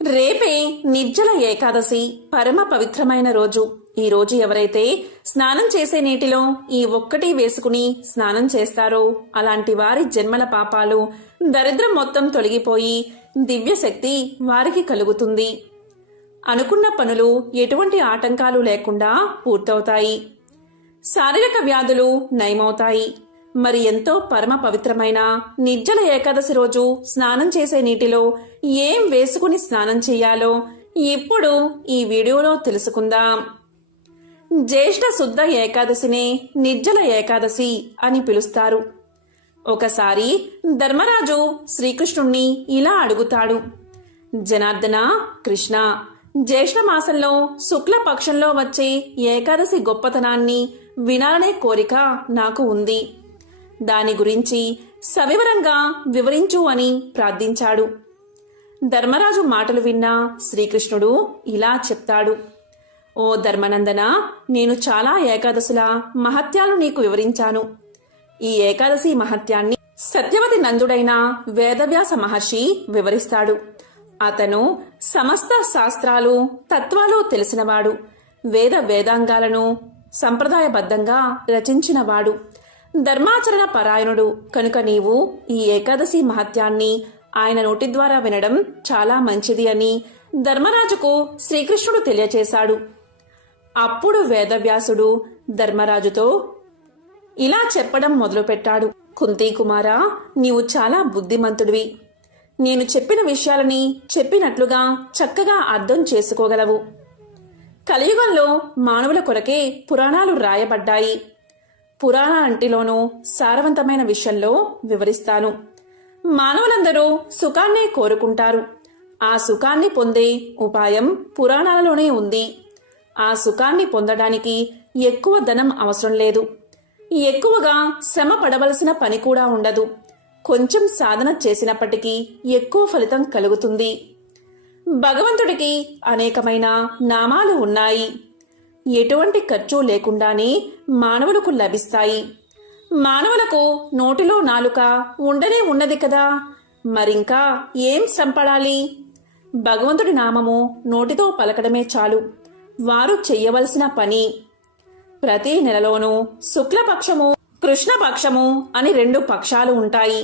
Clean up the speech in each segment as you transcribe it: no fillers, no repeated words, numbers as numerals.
రేపే నిర్జల ఏకాదశి, పరమ పవిత్రమైన రోజు. ఈ రోజు ఎవరైతే స్నానం చేసే నీటిలో ఈ ఒక్కటి వేసుకుని స్నానం చేస్తారో అలాంటి వారి జన్మల పాపాలు, దరిద్రం మొత్తం తొలగిపోయి దివ్యశక్తి వారికి కలుగుతుంది. అనుకున్న పనులు ఎటువంటి ఆటంకాలు లేకుండా పూర్తవుతాయి. శారీరక వ్యాధులు నయమవుతాయి. మరి ఎంతో పరమ పవిత్రమైన నిర్జల ఏకాదశి రోజు స్నానం చేసే నీటిలో ఏం వేసుకుని స్నానం చేయాలో ఇప్పుడు ఈ వీడియోలో తెలుసుకుందాం. జ్యేష్ఠ శుద్ధ ఏకాదశినే నిర్జల ఏకాదశి అని పిలుస్తారు. ఒకసారి ధర్మరాజు శ్రీకృష్ణుణ్ణి ఇలా అడుగుతాడు, జనార్దన, కృష్ణ, జ్యేష్ఠ మాసంలో శుక్ల పక్షంలో వచ్చే ఏకాదశి గొప్పతనాన్ని వినాలనే కోరిక నాకు ఉంది. దాని గురించి సవివరంగా వివరించు అని ప్రార్థించాడు. ధర్మరాజు మాటలు విన్న శ్రీకృష్ణుడు ఇలా చెప్తాడు, ఓ ధర్మనందన, నేను చాలా ఏకాదశుల మహత్యాలు నీకు వివరించాను. ఈ ఏకాదశి మహత్యాన్ని సత్యవతి నందుడైన వేదవ్యాస మహర్షి వివరిస్తాడు. అతను సమస్త శాస్త్రాలు, తత్వాలు తెలిసినవాడు. వేదాంగాలను సంప్రదాయబద్ధంగా రచించినవాడు. ధర్మాచరణ పరాయణుడు కనుక నీవు ఈ ఏకాదశి మహత్యాన్ని ఆయన నోటి ద్వారా వినడం చాలా మంచిది అని ధర్మరాజుకు శ్రీకృష్ణుడు తెలియచేశాడు. అప్పుడు వేదవ్యాసుడు ధర్మరాజుతో ఇలా చెప్పడం మొదలుపెట్టాడు, కుంతీ కుమారా, నీవు చాలా బుద్ధిమంతుడివి. నేను చెప్పిన విషయాలని చెప్పినట్లుగా చక్కగా అర్థం చేసుకోగలవు. కలియుగంలో మానవుల కొరకే పురాణాలు రాయబడ్డాయి. పురాణాలంటిలోనూ సారవంతమైన విషయంలో వివరిస్తాను. మానవులందరూ సుఖాన్నే కోరుకుంటారు. ఆ సుఖాన్ని పొందే ఉపాయం పురాణాలలోనే ఉంది. ఆ సుఖాన్ని పొందడానికి ఎక్కువ ధనం అవసరం లేదు. ఎక్కువగా శ్రమ పడవలసిన పని కూడా ఉండదు. కొంచెం సాధన చేసినప్పటికీ ఎక్కువ ఫలితం కలుగుతుంది. భగవంతుడికి అనేకమైన నామాలు ఉన్నాయి. ఎటువంటి ఖర్చు లేకుండానే మానవులకు లభిస్తాయి. మానవులకు నోటిలో నాలుక ఉండనే ఉన్నది కదా, మరింకా ఏం శ్రమపడాలి? భగవంతుడి నామము నోటితో పలకడమే చాలు. వారు చెయ్యవలసిన పని. ప్రతి నెలలోనూ శుక్లపక్షము, కృష్ణపక్షము అని 2 పక్షాలు ఉంటాయి.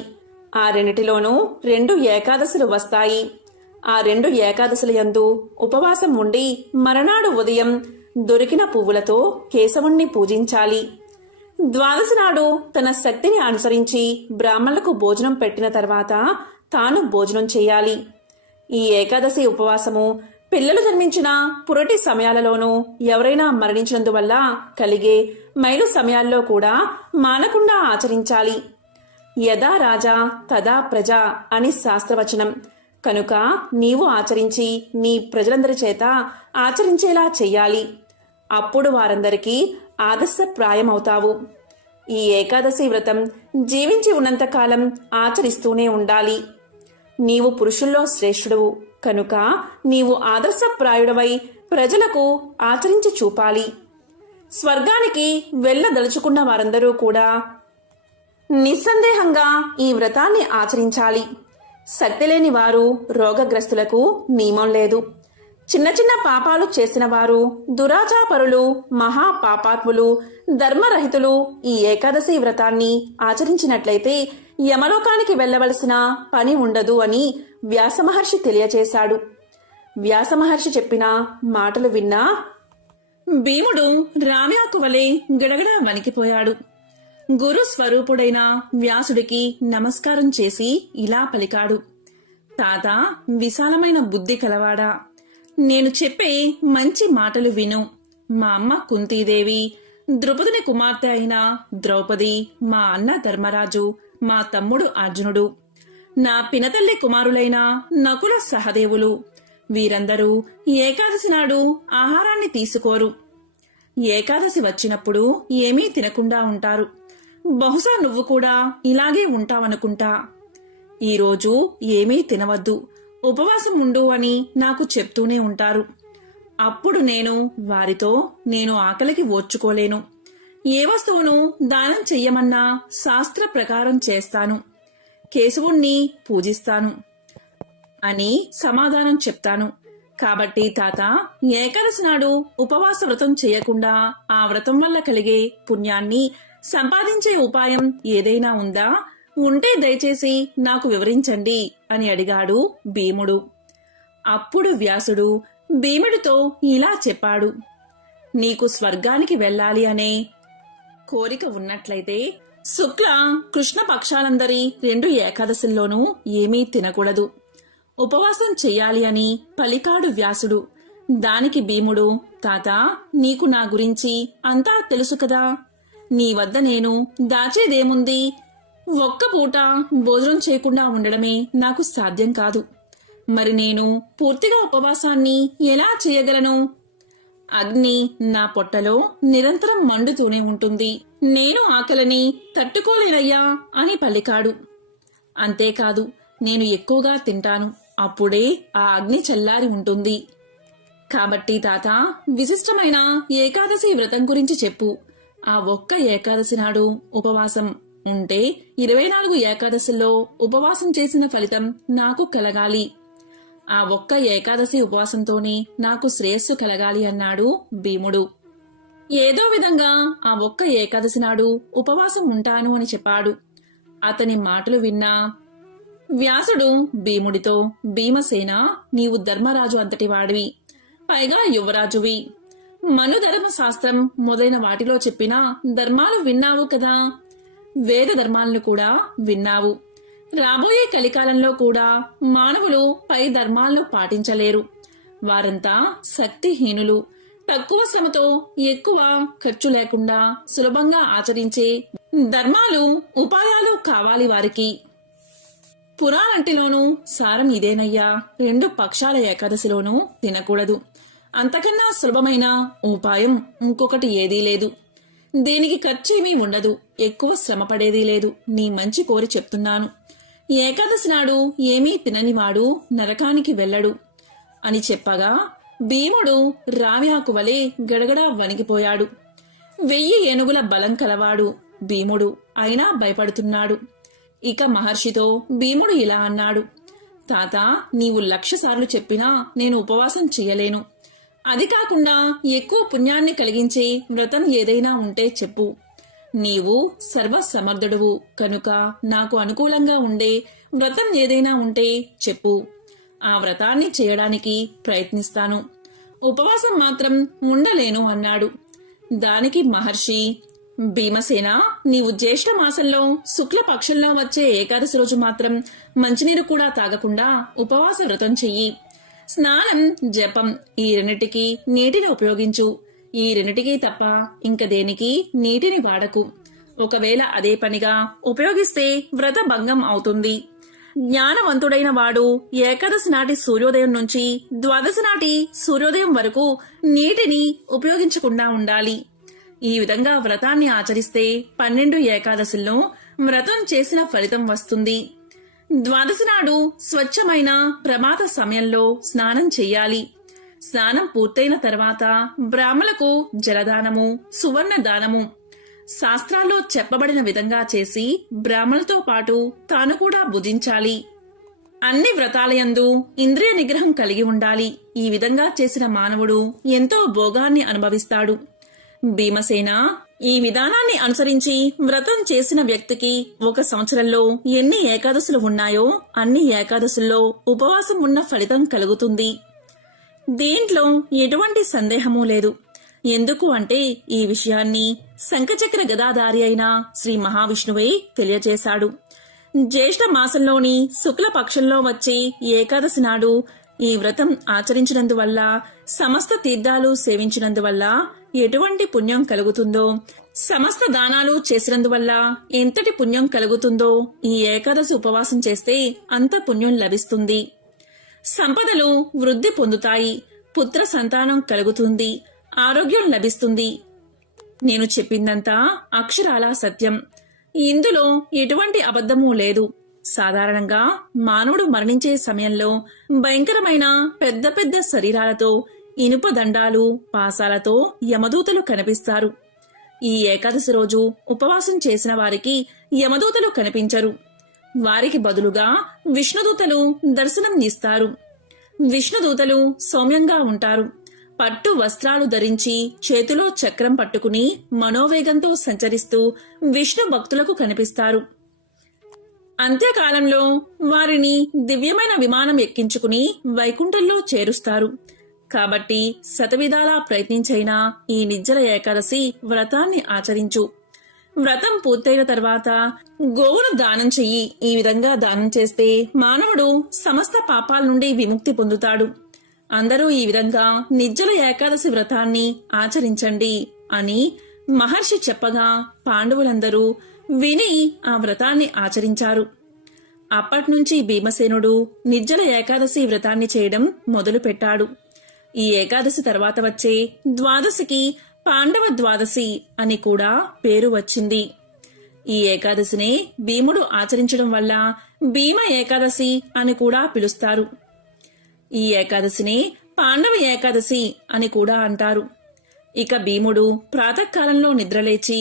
ఆ రెండిటిలోనూ 2 ఏకాదశులు వస్తాయి. ఆ 2 ఏకాదశుల యందు ఉపవాసం ఉండి మరునాడు ఉదయం దొరికిన పువ్వులతో కేశవుణ్ణి పూజించాలి. ద్వాదశి నాడు తన శక్తిని అనుసరించి బ్రాహ్మణులకు భోజనం పెట్టిన తర్వాత తాను భోజనం చేయాలి. ఈ ఏకాదశి ఉపవాసము పిల్లలు జన్మించిన పురటి సమయాలలోనూ, ఎవరైనా మరణించినందువల్ల కలిగే మైలు సమయాల్లో కూడా మానకుండా ఆచరించాలి. యదా రాజా తదా ప్రజ అని శాస్త్రవచనం. కనుక నీవు ఆచరించి నీ ప్రజలందరి చేత ఆచరించేలా చెయ్యాలి. అప్పుడు వారందరికీ ఆదర్శప్రాయమవుతావు. ఈ ఏకాదశి వ్రతం జీవించి ఉన్నంతకాలం ఆచరిస్తూనే ఉండాలి. నీవు పురుషుల్లో శ్రేష్ఠుడువు కనుక నీవు ఆదర్శప్రాయుడవై ప్రజలకు ఆచరించి చూపాలి. స్వర్గానికి వెళ్ళదలుచుకున్న వారందరూ కూడా నిస్సందేహంగా ఈ వ్రతాన్ని ఆచరించాలి. శక్తి లేని వారు, రోగగ్రస్తులకు నియమం లేదు. చిన్న చిన్న పాపాలు చేసిన వారు, దురాచాపరులు, మహా పాపాత్ములు, ధర్మరహితులు ఈ ఏకాదశి వ్రతాన్ని ఆచరించినట్లయితే యమలోకానికి వెళ్లవలసిన పని ఉండదు అని వ్యాసమహర్షి తెలియచేశాడు. వ్యాసమహర్షి చెప్పిన మాటలు విన్నా భీముడు రామ్యాకు వలె గడగడా వణికిపోయాడు. గురు స్వరూపుడైన వ్యాసుడికి నమస్కారం చేసి ఇలా పలికాడు, తాత, విశాలమైన బుద్ధి కలవాడా, నేను చెప్పే మంచి మాటలు విను. మా అమ్మ కుంతీదేవి, ద్రుపదుని కుమార్తె అయిన ద్రౌపది, మా అన్న ధర్మరాజు, మా తమ్ముడు అర్జునుడు, నా పినతల్లి కుమారులైన నకుల సహదేవులు, వీరందరూ ఏకాదశి నాడు ఆహారాన్ని తీసుకోరు. ఏకాదశి వచ్చినప్పుడు ఏమీ తినకుండా ఉంటారు. బహుశా నువ్వు కూడా ఇలాగే ఉంటావనుకుంటా. ఈరోజు ఏమీ తినవద్దు, ఉపవాసం ఉండు అని నాకు చెప్తూనే ఉంటారు. అప్పుడు నేను వారితో, నేను ఆకలికి ఓర్చుకోలేను. ఏ వస్తువును దానం చెయ్యమన్నా శాస్త్ర ప్రకారం చేస్తాను. కేశవుణ్ణి పూజిస్తాను. అని సమాధానం చెప్తాను. కాబట్టి తాత, ఏకాదశి నాడు ఉపవాస వ్రతం చేయకుండా ఆ వ్రతం వల్ల కలిగే పుణ్యాన్ని సంపాదించే ఉపాయం ఏదైనా ఉందా? ఉంటే దయచేసి నాకు వివరించండి అని అడిగాడు భీముడు. అప్పుడు వ్యాసుడు భీముడితో ఇలా చెప్పాడు. నీకు స్వర్గానికి వెళ్ళాలి అనే కోరిక ఉన్నట్లయితే శుక్ల కృష్ణ పక్షాలందరి 2 ఏకాదశుల్లోనూ ఏమీ తినకూడదు. ఉపవాసం చెయ్యాలి అని పలికాడు వ్యాసుడు. దానికి భీముడు, తాత, నీకు నా గురించి అంతా తెలుసు కదా. నీ వద్ద నేను దాచేదేముంది? ఒక్క పూట భోజనం చేయకుండా ఉండడమే నాకు సాధ్యం కాదు. మరి నేను పూర్తిగా ఉపవాసాన్ని ఎలా చేయగలను? అగ్ని నా పొట్టలో నిరంతరం మండుతూనే ఉంటుంది. నేను ఆకలిని తట్టుకోలేనయ్యా అని పలికాడు. అంతేకాదు, నేను ఎక్కువగా తింటాను. అప్పుడే ఆ అగ్ని చల్లారి ఉంటుంది. కాబట్టి తాత, విశిష్టమైన ఏకాదశి వ్రతం గురించి చెప్పు. ఆ ఒక్క ఏకాదశి నాడు ఉపవాసం ఉంటే 24 ఏకాదశుల్లో ఉపవాసం చేసిన ఫలితం నాకు కలగాలి. ఆ ఒక్క ఏకాదశి ఉపవాసంతోనే నాకు శ్రేయస్సు కలగాలి అన్నాడు భీముడు. ఏదో విధంగా ఆ ఒక్క ఏకాదశి నాడు ఉపవాసం ఉంటాను అని చెప్పాడు. అతని మాటలు విన్నా వ్యాసుడు భీముడితో, భీమసేన, నీవు ధర్మరాజు అంతటి వాడివి, పైగా యువరాజువి. మనుధర్మ శాస్త్రం మొదలైన వాటిలో చెప్పిన ధర్మాలు విన్నావు కదా. వేద ధర్మాలను కూడా విన్నావు. రాబోయే కలికాలంలో కూడా మానవులు పై ధర్మాలను పాటించలేరు. వారంతా శక్తిహీనులు. తక్కువ శ్రమతో ఎక్కువ ఖర్చు లేకుండా సులభంగా ఆచరించే ధర్మాలు, ఉపాయాలు కావాలి వారికి. పురాణంటిలోనూ సారం ఇదేనయ్యా. 2 పక్షాల ఏకాదశిలోనూ తినకూడదు. అంతకన్నా సులభమైన ఉపాయం ఇంకొకటి ఏదీ లేదు. దీనికి ఖర్చేమీ ఉండదు. ఎక్కువ శ్రమ పడేదీ లేదు. నీ మంచి కోరి చెప్తున్నాను. ఏకాదశి నాడు ఏమీ తిననివాడు నరకానికి వెళ్ళడు అని చెప్పగా భీముడు రావ్యాకు వలె గడగడా వణికిపోయాడు. 1000 ఏనుగుల బలం కలవాడు భీముడు. అయినా భయపడుతున్నాడు. ఇక మహర్షితో భీముడు ఇలా అన్నాడు. తాత, నీవు 1,00,000 సార్లు చెప్పినా నేను ఉపవాసం చెయ్యలేను. అది కాకుండా ఎక్కువ పుణ్యాన్ని కలిగించే వ్రతం ఏదైనా ఉంటే చెప్పు. నీవు సర్వసమర్థుడువు కనుక నాకు అనుకూలంగా ఉండే వ్రతం ఏదైనా ఉంటే చెప్పు. ఆ వ్రతాన్ని చేయడానికి ప్రయత్నిస్తాను. ఉపవాసం మాత్రం ఉండలేను అన్నాడు. దానికి మహర్షి, భీమసేన, నీవు జ్యేష్ఠ మాసంలో శుక్లపక్షంలో వచ్చే ఏకాదశి రోజు మాత్రం మంచినీరు కూడా తాగకుండా ఉపవాస వ్రతం చెయ్యి. స్నానం, జపం ఈ 2టికి నీటిని ఉపయోగించు. ఈ 2టికి తప్ప ఇంక దేనికి నీటిని వాడకు. ఒకవేళ అదే పనిగా ఉపయోగిస్తే వ్రత భంగం అవుతుంది. జ్ఞానవంతుడైన వాడు ఏకాదశి నాటి సూర్యోదయం నుంచి ద్వాదశి నాటి సూర్యోదయం వరకు నీటిని ఉపయోగించకుండా ఉండాలి. ఈ విధంగా వ్రతాన్ని ఆచరిస్తే 12 ఏకాదశుల్లో వ్రతం చేసిన ఫలితం వస్తుంది. ద్వాదశి నాడు స్వచ్ఛమైన ప్రమాద సమయంలో స్నానం చెయ్యాలి. స్నానం పూర్తయిన తర్వాత బ్రాహ్మణులకు జలదానము, సువర్ణ దానము శాస్త్రాల్లో చెప్పబడిన విధంగా చేసి బ్రాహ్మణులతో పాటు తాను కూడా భుజించాలి. అన్ని వ్రతాలయందు ఇంద్రియ నిగ్రహం కలిగి ఉండాలి. ఈ విధంగా చేసిన మానవుడు ఎంతో భోగాన్ని అనుభవిస్తాడు. భీమసేన, ఈ విధానాన్ని అనుసరించి వ్రతం చేసిన వ్యక్తికి 1 సంవత్సరంలో ఎన్ని ఏకాదశులు ఉన్నాయో అన్ని ఏకాదశుల్లో ఉపవాసం ఉన్న ఫలితం కలుగుతుంది. దీంట్లో ఎటువంటి సందేహమూ లేదు. ఎందుకు అంటే ఈ విషయాన్ని శంఖచక్ర గదాధారి అయిన శ్రీ మహావిష్ణువే తెలియజేశాడు. జ్యేష్ఠ మాసంలోని శుక్లపక్షంలో వచ్చే ఏకాదశి నాడు ఈ వ్రతం ఆచరించినందువల్ల, సమస్త తీర్థాలు సేవించినందువల్ల ఎటువంటి పుణ్యం కలుగుతుందో, సమస్త దానాలు చేసినందువల్ల ఎంతటి పుణ్యం కలుగుతుందో ఈ ఏకాదశి ఉపవాసం చేస్తే అంత పుణ్యం లభిస్తుంది. సంపదలు వృద్ధి పొందుతాయి. పుత్ర సంతానం కలుగుతుంది. ఆరోగ్యం లభిస్తుంది. నేను చెప్పిందంతా అక్షరాల సత్యం. ఇందులో ఎటువంటి అబద్ధమూ లేదు. సాధారణంగా మానవుడు మరణించే సమయంలో భయంకరమైన పెద్ద పెద్ద శరీరాలతో, ఇనుప దండాలు, పాసాలతో యమదూతలు కనిపిస్తారు. ఈ ఏకాదశి రోజు ఉపవాసం చేసిన వారికి యమదూతలు కనిపించరు. వారికి బదులుగా విష్ణుదూతలు దర్శనం ఇస్తారు. విష్ణుదూతలు సౌమ్యంగా ఉంటారు. పట్టు వస్త్రాలు ధరించి చేతిలో చక్రం పట్టుకుని మనోవేగంతో సంచరిస్తూ విష్ణు భక్తులకు కనిపిస్తారు. అంత్యకాలంలో వారిని దివ్యమైన విమానం ఎక్కించుకుని వైకుంఠంలో చేరుస్తారు. కాబట్టి శతవిధాలా ప్రయత్నించైనా ఈ నిర్జల ఏకాదశి వ్రతాన్ని ఆచరించు. వ్రతం పూర్తయిన తర్వాత గోవును దానం చెయ్యి. ఈ విధంగా దానం చేస్తే మానవుడు సమస్త పాపాల నుండి విముక్తి పొందుతాడు. అందరూ ఈ విధంగా నిర్జల ఏకాదశి వ్రతాన్ని ఆచరించండి అని మహర్షి చెప్పగా పాండవులందరూ విని ఆ వ్రతాన్ని ఆచరించారు. అప్పట్నుంచి భీమసేనుడు నిర్జల ఏకాదశి వ్రతాన్ని చేయడం మొదలుపెట్టాడు. ఈ ఏకాదశి తర్వాత వచ్చే ద్వాదశికి పాండవ ద్వాదశి అని కూడా పేరు వచ్చింది. ఈ ఏకాదశినే భీముడు ఆచరించడం వల్ల భీమ ఏకాదశి అని కూడా పిలుస్తారు. ఈ ఏకాదశిని పాండవ ఏకాదశి అని కూడా అంటారు. ఇక భీముడు ప్రాతకాలంలో నిద్రలేచి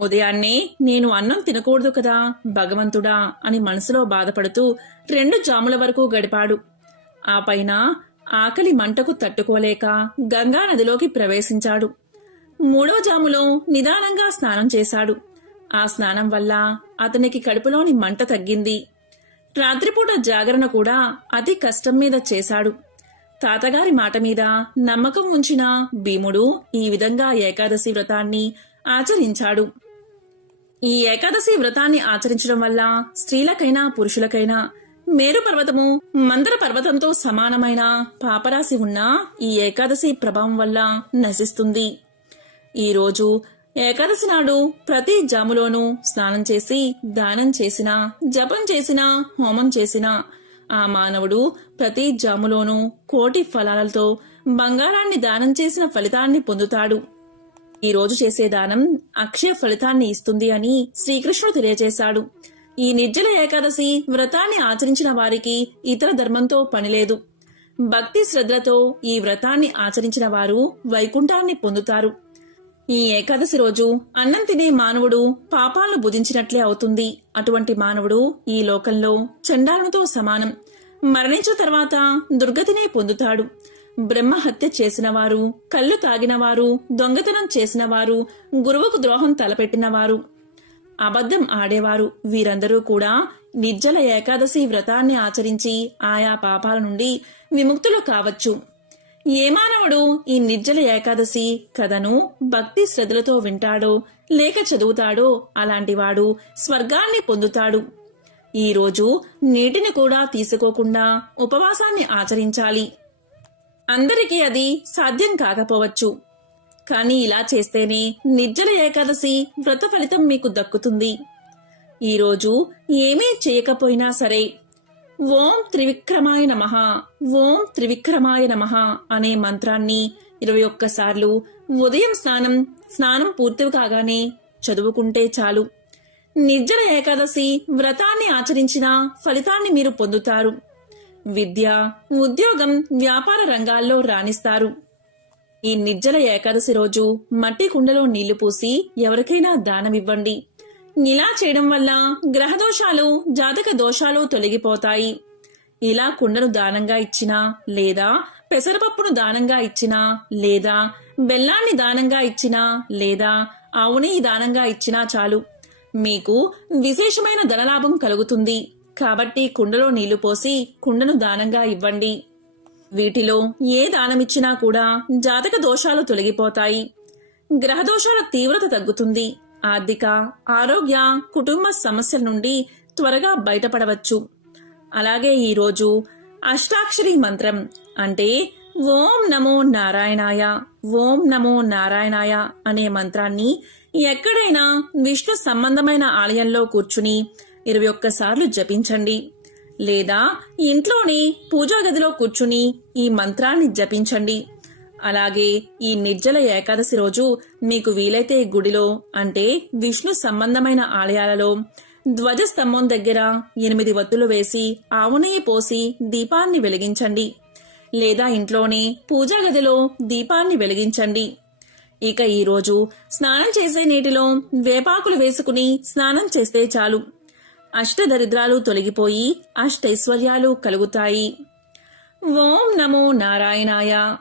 ఉదయాన్నే నేను అన్నం తినకూడదు కదా భగవంతుడా అని మనసులో బాధపడుతూ 2 జాముల వరకు గడిపాడు. ఆ పైన ఆకలి మంటకు తట్టుకోలేక గంగా నదిలోకి ప్రవేశించాడు. 3వ జాములో నిదానంగా స్నానం చేశాడు. ఆ స్నానం వల్ల అతనికి కడుపులోని మంట తగ్గింది. రాత్రిపూట జాగరణ కూడా అతి కష్టం మీద చేశాడు. తాతగారి మాట మీద నమ్మకం ఉంచిన భీముడు ఈ విధంగా ఏకాదశి వ్రతాన్ని ఆచరించాడు. ఈ ఏకాదశి వ్రతాన్ని ఆచరించడం వల్ల స్త్రీలకైనా పురుషులకైనా మేరు పర్వతము మందర పర్వతంతో సమానమైన పాపరాశి ఉన్న ఈ ఏకాదశి ప్రభావం వల్ల నశిస్తుంది. ఈ రోజు ఏకాదశి నాడు ప్రతి జాములోనూ స్నానం చేసి దానం చేసినా జపం చేసినా హోమం చేసినా ఆ మానవుడు ప్రతి జాములోనూ కోటి ఫలాలతో బంగారాన్ని దానం చేసిన ఫలితాన్ని పొందుతాడు. ఈ రోజు చేసే దానం అక్షయ ఫలితాన్ని ఇస్తుంది అని శ్రీకృష్ణుడు తెలియజేశాడు. ఈ నిర్జల ఏకాదశి వ్రతాన్ని ఆచరించిన వారికి ఇతర ధర్మంతో పనిలేదు. భక్తి శ్రద్ధలతో ఈ వ్రతాన్ని ఆచరించిన వారు వైకుంఠాన్ని పొందుతారు. ఈ ఏకాదశి రోజు అన్నం తినే మానవుడు పాపాలను భుజించినట్లే అవుతుంది. అటువంటి మానవుడు ఈ లోకంలో చండాలునితో సమానం. మరణించిన తర్వాత దుర్గతినే పొందుతాడు. బ్రహ్మహత్య చేసినవారు, కళ్ళు తాగినవారు, దొంగతనం చేసినవారు, గురువుకు ద్రోహం తలపెట్టినవారు, అబద్ధం ఆడేవారు వీరందరూ కూడా నిర్జల ఏకాదశి వ్రతాన్ని ఆచరించి ఆయా పాపాల నుండి విముక్తులు కావచ్చు. ఏ మానవుడు ఈ నిర్జల ఏకాదశి కథను భక్తి శ్రద్ధలతో వింటాడో లేక చదువుతాడో అలాంటివాడు స్వర్గాన్ని పొందుతాడు. ఈ రోజు నీటిని కూడా తీసుకోకుండా ఉపవాసాన్ని ఆచరించాలి. అందరికీ అది సాధ్యం కాకపోవచ్చు. కానీ ఇలా చేస్తేనే నిర్జల ఏకాదశి వ్రత ఫలితం మీకు దక్కుతుంది. ఈరోజు ఏమీ చేయకపోయినా సరే ఓం త్రివిక్రమాయ నమః, ఓం త్రివిక్రమాయ నమః అనే మంత్రాన్ని 21 సార్లు ఉదయం స్నానం పూర్తి కాగానే చదువుకుంటే చాలు. నిర్జల ఏకాదశి వ్రతాన్ని ఆచరించిన ఫలితాన్ని మీరు పొందుతారు. విద్య, ఉద్యోగం, వ్యాపార రంగాల్లో రాణిస్తారు. ఈ నిర్జల ఏకాదశి రోజు మట్టి కుండలో నీళ్లు పోసి ఎవరికైనా దానమివ్వండి. ఇలా చేయడం వల్ల గ్రహదోషాలు, జాతక దోషాలు తొలగిపోతాయి. ఇలా కుండను దానంగా ఇచ్చినా లేదా పెసరపప్పును దానంగా ఇచ్చినా లేదా బెల్లాన్ని దానంగా ఇచ్చినా లేదా ఆవు నెయ్యి దానంగా ఇచ్చినా చాలు, మీకు విశేషమైన ధనలాభం కలుగుతుంది. కాబట్టి కుండలో నీళ్లు పోసి కుండను దానంగా ఇవ్వండి. వీటిలో ఏ దానమిచ్చినా కూడా జాతక దోషాలు తొలగిపోతాయి. గ్రహదోషాల తీవ్రత తగ్గుతుంది. ఆర్థిక, ఆరోగ్య, కుటుంబ సమస్యల నుండి త్వరగా బయటపడవచ్చు. అలాగే ఈరోజు అష్టాక్షరి మంత్రం అంటే ఓం నమో నారాయణాయ, ఓం నమో నారాయణాయ అనే మంత్రాన్ని ఎక్కడైనా విష్ణు సంబంధమైన ఆలయంలో కూర్చుని 21 సార్లు జపించండి. లేదా ఇంట్లోని పూజా గదిలో కూర్చుని ఈ మంత్రాన్ని జపించండి. అలాగే ఈ నిర్జల ఏకాదశి రోజు మీకు వీలైతే గుడిలో అంటే విష్ణు సంబంధమైన ఆలయాలలో ధ్వజస్తంభం దగ్గర 8 వత్తులు వేసి ఆవు నెయ్యి పోసి దీపాన్ని వెలిగించండి. లేదా ఇంట్లోనే పూజా గదిలో దీపాన్ని వెలిగించండి. ఇక ఈరోజు స్నానం చేసే నీటిలో వేపాకులు వేసుకుని స్నానం చేస్తే చాలు. అష్టదరిద్రాలు తొలగిపోయి అష్టైశ్వర్యాలు కలుగుతాయి. ఓం నమో నారాయణాయ.